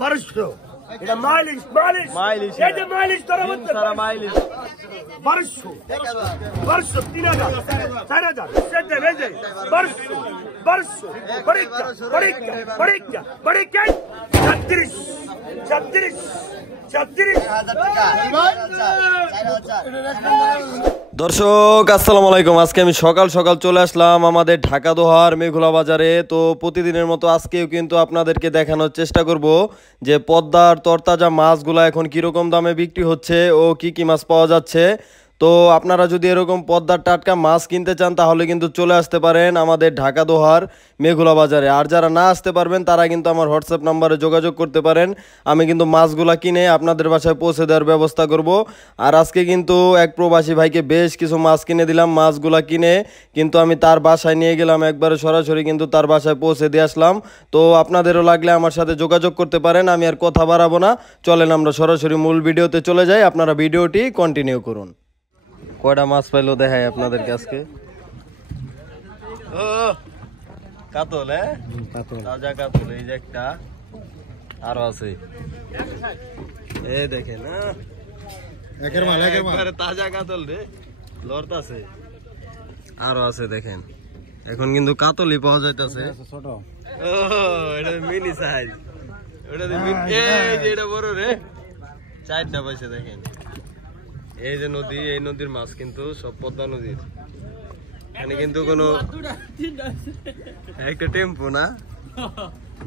বারোশো। এটা মাইলিশ মাইলিশ মাইলিশ এই যে মাইলিশ ধরা হচ্ছে মাইলিশ 1200 1200 3000 4000 সেটা ভেজে 1200 1200 পরীক্ষা পরীক্ষা পরীক্ষা পরীক্ষা 36 36 36,000 টাকা। দর্শক আসসালামু আলাইকুম। আজকে আমি সকাল সকাল চলে আসলাম আমাদের ঢাকা দোহার মেঘুলা বাজারে। তো প্রতিদিনের মতো আজকেও কিন্তু আপনাদেরকে দেখানোর চেষ্টা করব যে পদ্মার তরতাজা মাছগুলো এখন কীরকম দামে বিক্রি হচ্ছে ও কি কি মাছ পাওয়া যাচ্ছে। তো আপনারা যদি এরকম পদ্মার টাটকা মাছ কিনতে চান তাহলে কিন্তু চলে আসতে পারেন আমাদের ঢাকা দোহার মেঘুলা বাজারে। আর যারা না আসতে পারবেন তারা কিন্তু আমার হোয়াটসঅ্যাপ নাম্বারে যোগাযোগ করতে পারেন। আমি কিন্তু মাছগুলা কিনে আপনাদের বাসায় পৌঁছে দেওয়ার ব্যবস্থা করব। আর আজকে কিন্তু এক প্রবাসী ভাইকে বেশ কিছু মাছ কিনে দিলাম। মাছগুলা কিনে কিন্তু আমি তার বাসায় নিয়ে গেলাম, একবারে সরাসরি কিন্তু তার বাসায় পৌঁছে দিয়ে আসলাম। তো আপনাদেরও লাগলে আমার সাথে যোগাযোগ করতে পারেন। আমি আর কথা বাড়াবো না, চলেন আমরা সরাসরি মূল ভিডিওতে চলে যাই। আপনারা ভিডিওটি কন্টিনিউ করুন। কয়টা মাছ পাইলো দেখাই আপনাদেরকে আজকে। কাতল, তাজা কাতল, এই যে একটা আরো আছে, এই দেখেন তাজা কাতল রে, লড়তাছে আরো আছে দেখেন। এখন কিন্তু কাতলই পাওয়া যাইতেছে, ছোট এটা মিনি সাইজ, এটা বড় রে, 4টা পাইছে দেখেন। এই যে নদী, এই নদীর মাছ কিন্তু সব পদ্মা নদীর। এখানে কিন্তু কোনো একটা টেম্পো না,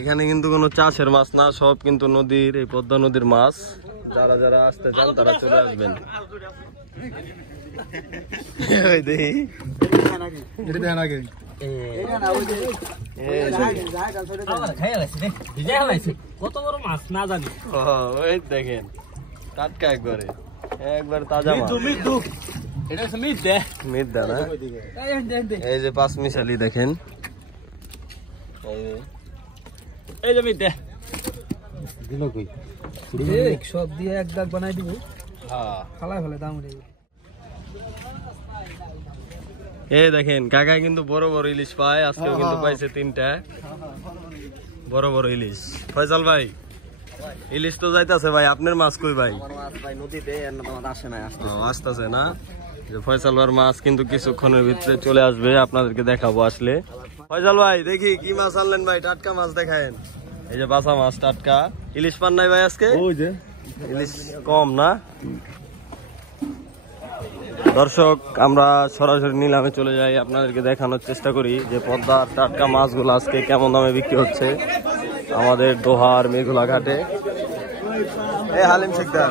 এখানে কিন্তু কোনো চাষের মাছ না, সব কিন্তু নদীর, এই পদ্মা নদীর মাছ। যারা যারা আসতে চান তারা চলে আসবেন। কত বড় মাছ না জানি, ওই দেখেন টাটকা একবারে, একবার তাজা মাছ। মিদ্দা না, এই যে পাঁচ মিশালি দেখেন, এই যে মিদ্দা সব দিয়ে এক দাগ বানাই দিব, খালাই ফেলে দাম। এই দেখেন কাকা কিন্তু বড় বড় ইলিশ পায়, আজকেও কিন্তু পাইছে 3টা বড় বড় ইলিশ। ফয়সাল ভাই, ইলিশ তো যাইতাছে ভাই, আপনার মাছ কই ভাই? আসতেছে না, ফয়সাল ভাইয়ের মাছ কিন্তু কিছুক্ষণের ভিতরে চলে আসবে, আপনাদেরকে দেখাবো আসলে। ফয়সাল ভাই দেখি কি মাছ আনলেন ভাই, টাটকা মাছ দেখায়েন। এই যে বাসা মাছ টাটকা। ইলিশ পান নাই ভাই আজকে? ইলিশ কম না। দর্শক আমরা সরাসরি নিলামে চলে যাই, আপনাদেরকে দেখানোর চেষ্টা করি যে পদ্মার টাটকা মাছগুলো আজকে কেমন দামে বিক্রি হচ্ছে আমাদের দোহার মেঘুলা ঘাটে। এই হালিম শিকদার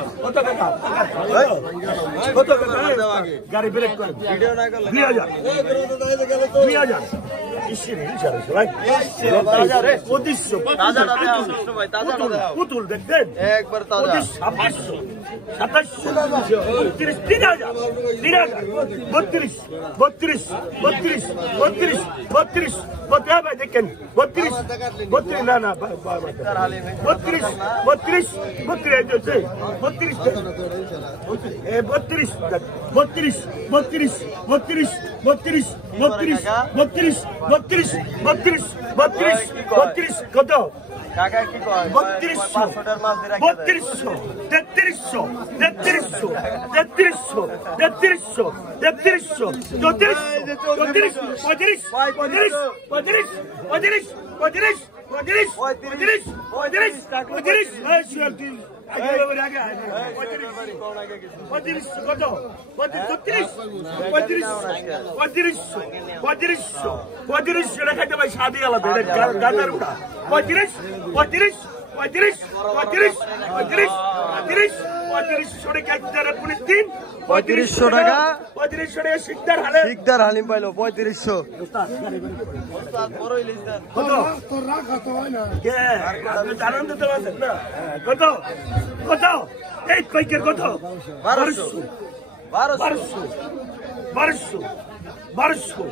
গাড়ি ব্রেক করে 2000 পুতুল দেখবেন একবার তাজা 2700 2700 3000 32 32 32 32 32 ভাই দেখেন 32 32 না না 32 32 32 32 32 32 32 32 32 32 32 32 কত? 3200 3200 3300 3300 3300 3300 3300 34 35 35 35 35 3500 টাকা শিকদার হালিম পাইলো 3500। কত কত এই পাইকের কত? 1200 1200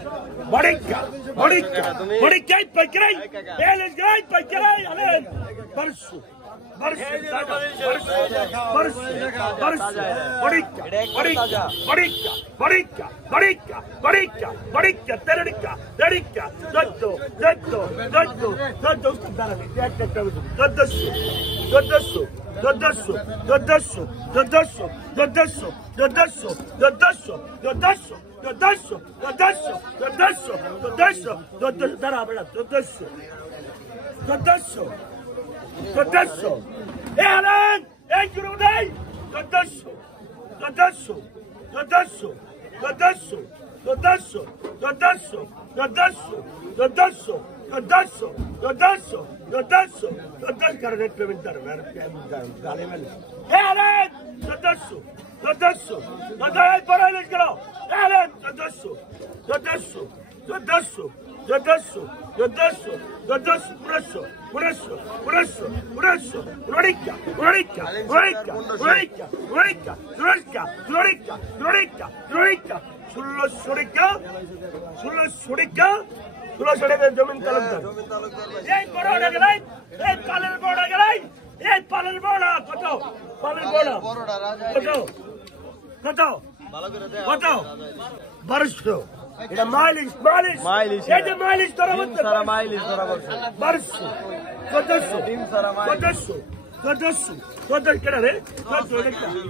বড়িকা বড়িকা বড়িকা পাইকেরাই এলেস গাই পাইকেরাই আলেন 1200 1400 চোদ্দশো চোদ্দশো চোদ্দশো চোদ্দশো চোদ্দশো চোদ্দশো চোদ্দশো চোদ্দশো চোদ্দশো চোদ্দশো চোদ্দশো চোদ্দশো চোদ্দশো দাঁড়া বেড়া চোদ্দশো চোদ্দশো চোদ্দশো এই শুরু নেই চোদ্দশো চোদ্দশো চোদ্দশো চোদ্দশো চোদ্দশো চোদ্দশো চোদ্দশো চোদ্দশো চোদ্দশো চোদ্দশো চোদ্দশো চোদ্দশো কারণ একটু চোদ্দশো চোদ্দশো পড়াইলে গেল চোদ্দশো চোদ্দশো চোদ্দশো চোদ্দশো চোদ্দশো চোদ্দশো পুরস্য পুরস্য পুরস্য পুরস্য রোড়িকা রোড়িকা রোড়িকা রোড়িকা রোড়িকা রোড়িকা রোড়িকা রোড়িকা রোড়িকা 1600 টাকা 1600 টাকা 1600 টাকা জমিন তালুকদার এই বড় গেলাই এই পালের বড় গেলাই এই পালের বড় কত পালের বড় কত কত কত 1200 এটা মাইলিশ মাইলিশ মাইলিশ এই যে মাইলিশ ধরা হচ্ছে সারা মাইলিশ ধরা করছে 1200 1400 ডিম সারা মাইলিশ 1400 1400 কেনা রে 1500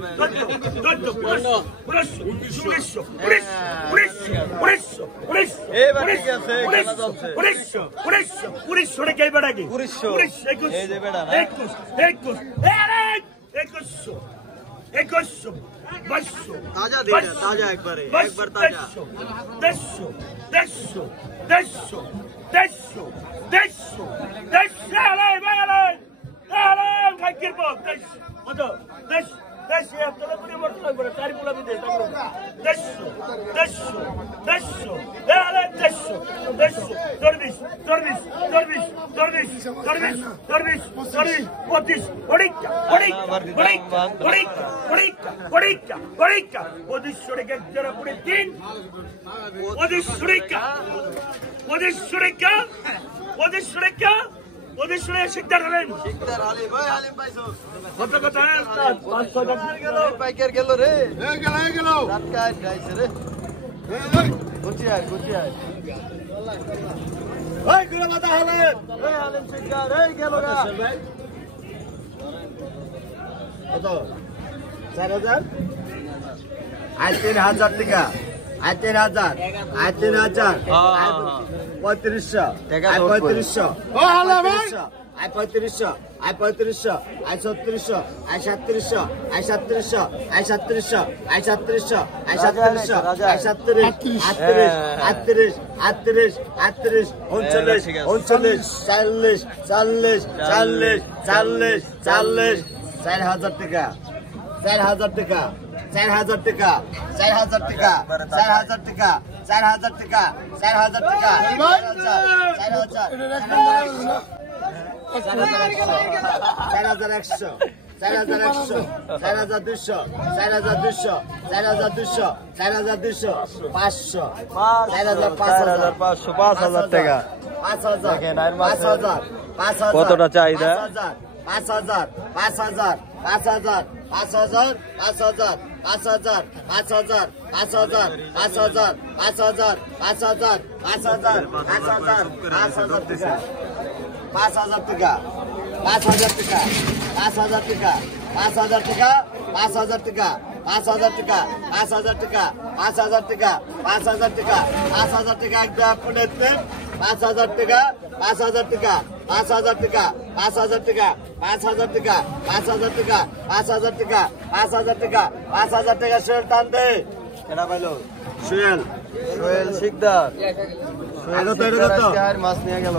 শিকদার হলেন কত কথা পাইকার গেল রে গেল রাতকায় যাইছে রে গুটিয়ায় গুটিয়ায় ওই গুরা মাথা হলে এই আলেম শিকদার এই গেল গা কত 4000 আই 3000 টাকা আই 3000 আই 3000 3500 টাকা 3500 ও হলো ভাই I 3500 I 3500 I 3600 I 3700 I 3700 I 3700 I 3700 I 3700 I 37 38 38 38 39 39 40 40 40 40 4000 টাকা 4000 টাকা 4000 টাকা 4000 টাকা 4000 টাকা 4000 টাকা 4000 টাকা 4100 4100 4200 4200 4200 4200 500 5000 টাকা 5000 কতটা চাহিদা 5000 5000 5000 5000 5000 5000 5000 5000 5000 5000 5000 5000 5000 টাকা 5000 টাকা 5000 টাকা 5000 টাকা 5000 টাকা 5000 টাকা 5000 টাকা 5000 টাকা 5000 টাকা 5000 টাকা একটা পড়েতে 5000 টাকা 5000 টাকা 5000 টাকা 5000 টাকা 5000 টাকা 5000 টাকা 5000 টাকা 5000 টাকা 5000 টাকা সোহেল টান দে কেনা পাইলো সোহেল সোহেল শিকদার মাছ নিয়ে গেল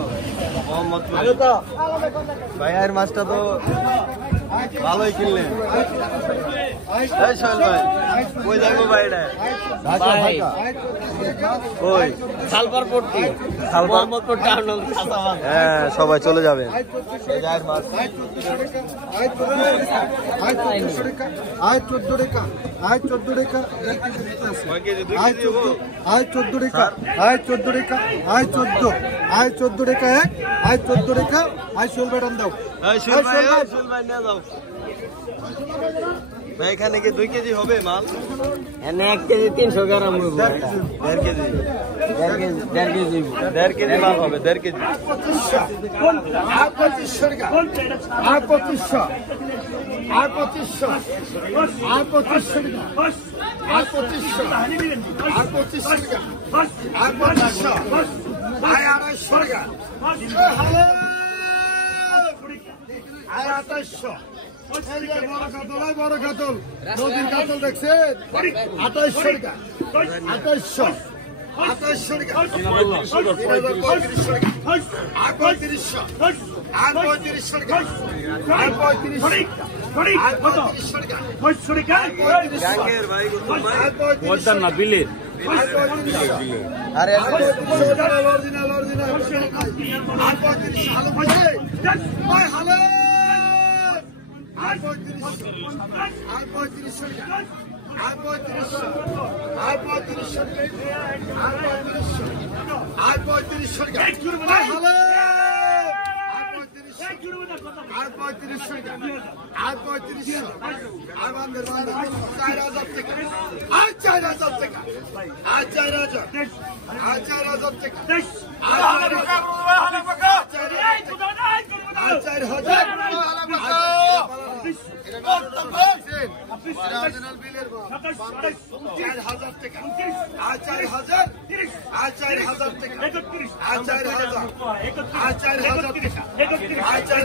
ভাই আর মাছটা তো ভালোই কিনলেন সোহেল ভাই কই যাবো ভাই ওই সালপারপট্টি মোহাম্মদপুর টাউন হ্যাঁ সবাই চলে যাবেন মাছ 14 টাকা 14 টাকা 14 টাকা 14 টাকা 14 টাকা 14 টাকা 14 টাকা সোহেল ভাই দাও সোহেল ভাই নিয়ে যাও ভাই এখানে কি 2 কেজি হবে মাল? এনে 1 কেজি 300 গ্রাম হবে। 1.5 কেজি 1.5 কেজি মাল হবে 1.5 কেজি। আর 2500 টাকা আর 2500 আর 2500 আর 2500 টাকা আর 2500 আর 2500 টাকা আর 2500 আর 250 টাকা আর 2800 বড় কাতল নদীর কাতল দেখছেন 2800 টাকা 2800 2800 টাকা আর 3500 আর 3500 আর 3500 টাকা আর 3500 আর 3500 টাকা গাঙ্গের ভাই গোসল ভাই ওটা না বিলের আরে অরিজিনাল অরিজিনাল আর 3500 হালো ভাই ভাই হালো আর 3500 আর 3500 টাকা আর 3500 আর 3500 আর 3500 আর 3500 টাকা ভাই হালো আর 3500 টাকা আর 3500 আর বান্দের 4000 টাকা আর 4000 টাকা আর 4000 আর 4000 টাকা আর 4000 অরিজিনাল বিলের 4000 টাকা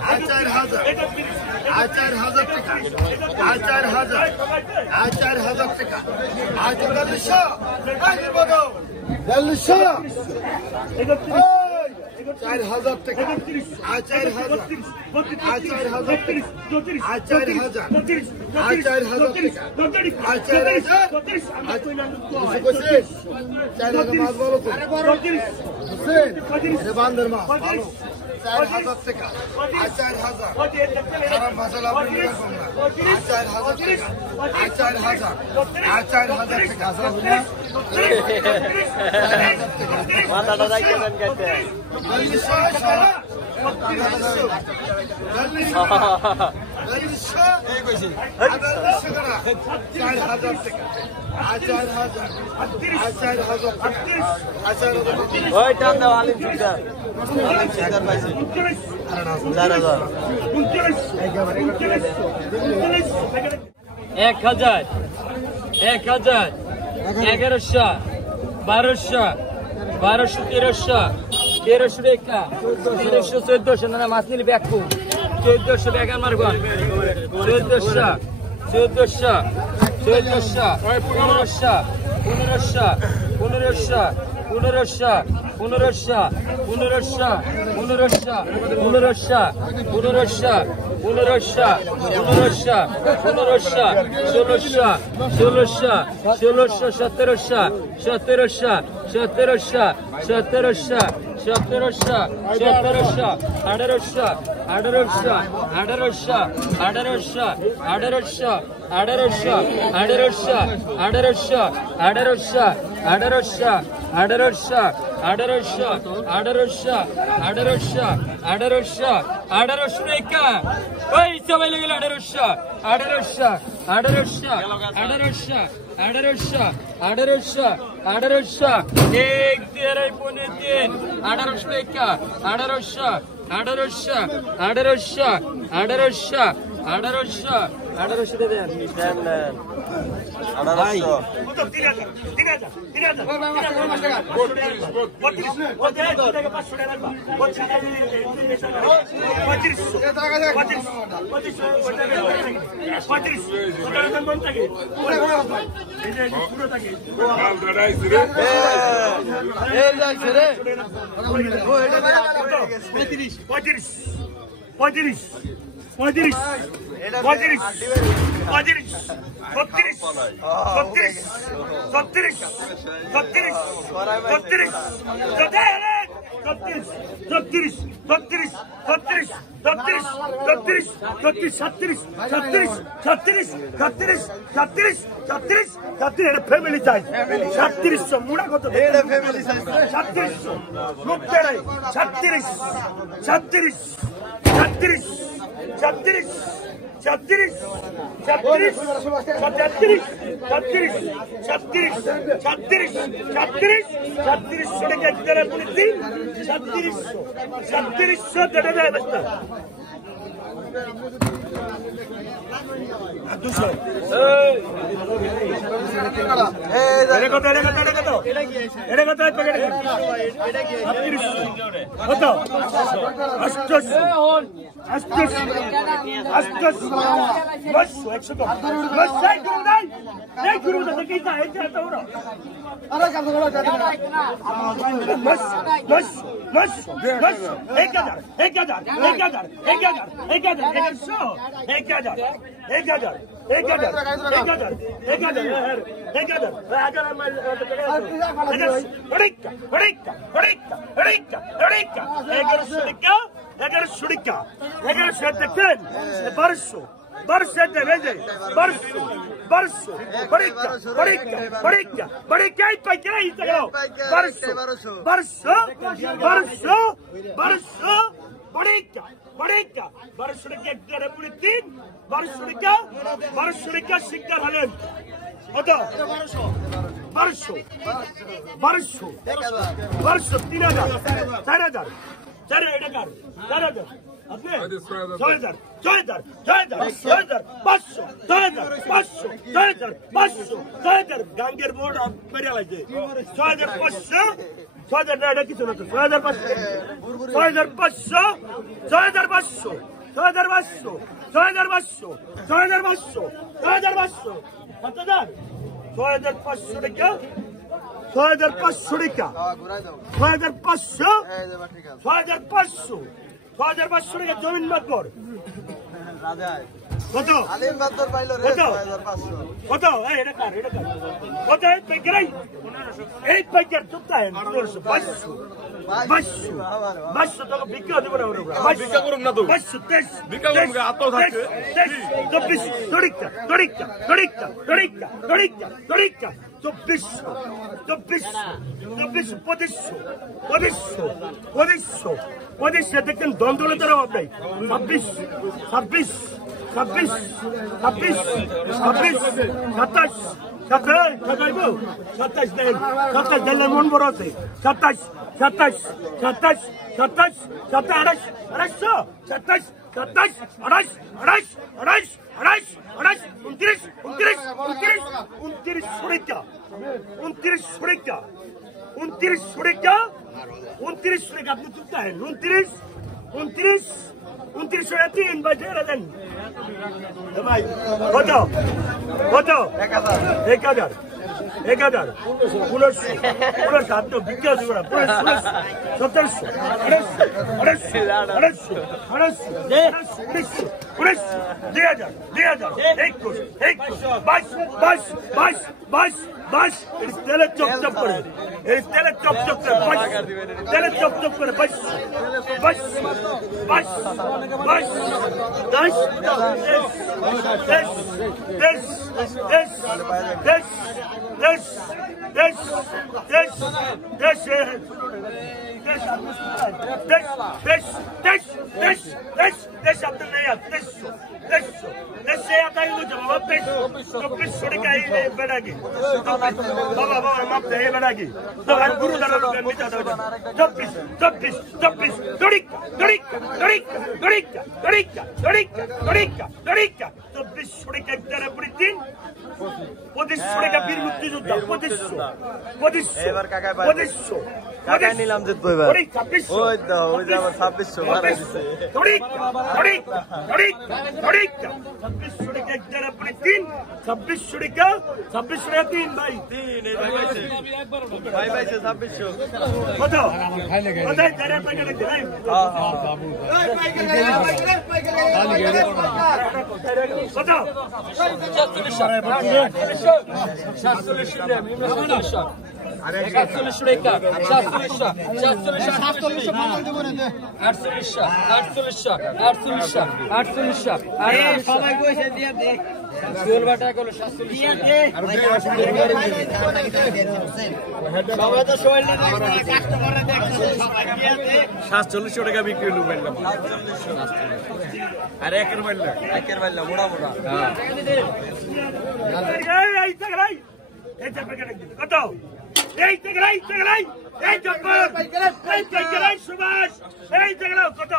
আর 4000 আর 4000 টাকা আর 4000 আর 4000 টাকা আর 4000 টাকা আর 4000 আর 4000 টাকা আর 4000 আর 4000 টাকা আর 4000 আই বলো 4000 4000 টাকা আর 4000 আর 4000 টাকা আর 4000 আর 4000 টাকা আর 4000 4000 মাছ বলো তো বুঝছেন বান্দর মাছ ভালো 4000 টাকা আর 4000 খারাপ ফসল আপনি নিয়ে আসুন না আর 4000 টাকা আর 4000 আর 4000 টাকা আসলে না মাথাটা রাইখে দেন কাটে 4000 ওই টান দাও আলিম সিকদার পাইছে 4000 1000 1100 1200 1300 টাকা 1300 1400 না মাছ নিলে ব্যাগ 1400 ব্যাগ আমার গন 1400 1500 1500 1500 ফ্যামিলি চাই 3700 মুড়া কত এটা ফ্যামিলি চাই 3700 লোক দেড়াই 36 36 36 36 36 36 37 36 37 36 37 টাকা একজনের বলেছি 3700 দেড় যায় বাস্তা 200 এটা কত এটা কত প্যাকেট কত 1200 শিকার হলেন কত 1200 3000 4000 4000 আপনি 6000 গাঙ্গের বোর্ড বেরিয়ে লাগছে 6500 6000 এটা কিছু না 6500 6500 6500 6500 টাকা 6500 টাকা জমিন মাতবর কত কত কত এই পাইকার চুপতা 500 টাকা বিক্রি হতে পারে ভিক্ষা করুন না তো 500 ভিক্ষা করুন আত্ম থাকে 24 দেখেন দ্বন্দ্বলতার অভাব নাই 26 27 দিলে মন বড় আছে 27 আপনি চুপতে 29 বাজে দেন ভাই কত 1000 1500 আপনি বিক্রি করা 1700 22 তেলে চপচপ করে তেলে চপচপ করে 22 নিলাম জিতবো এবার ওই দাও ওই যে আমার 2600 বাড়াই দিছে 2600 টাকা 3 ভাই 3 এই ভাই পাইছে 2600 কত কোথায় যারা পাইকা দেখতে ভাই কত 47 740 টাকা বিক্রি হলো বললাম আর একের বললাম মোড়া এই টাকাই কত এই টাকাই এই জব্বর এই টাকাই সুভাষ এই টাকা কত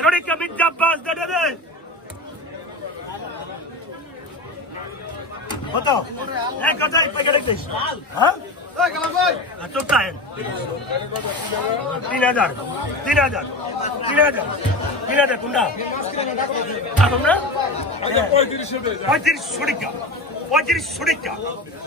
11 মিড বাস দে কত এক কথাই প্যাকেটে দিস হ্যাঁ চুপ থাকেন 3000 কোনটা তোমরা 3500 টাকা 3500 টাকা 36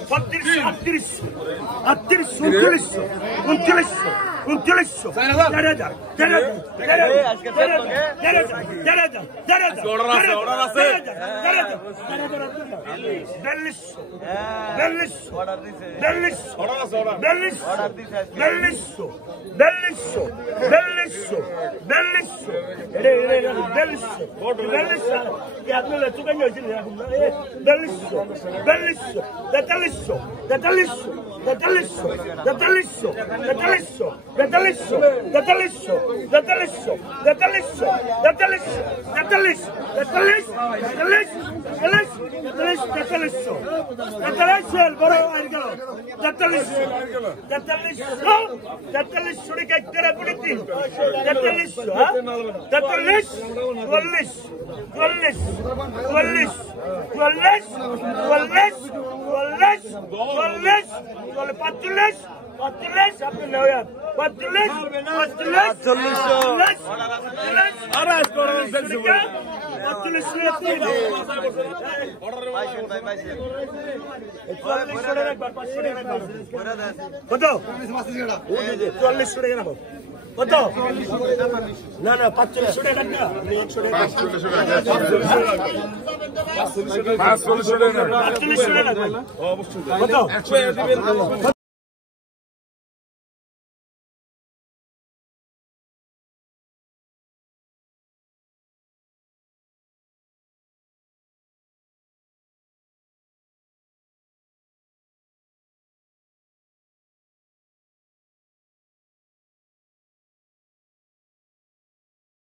কত না 45 টাকা না 100 টাকা 45 টাকা অবশ্যই কত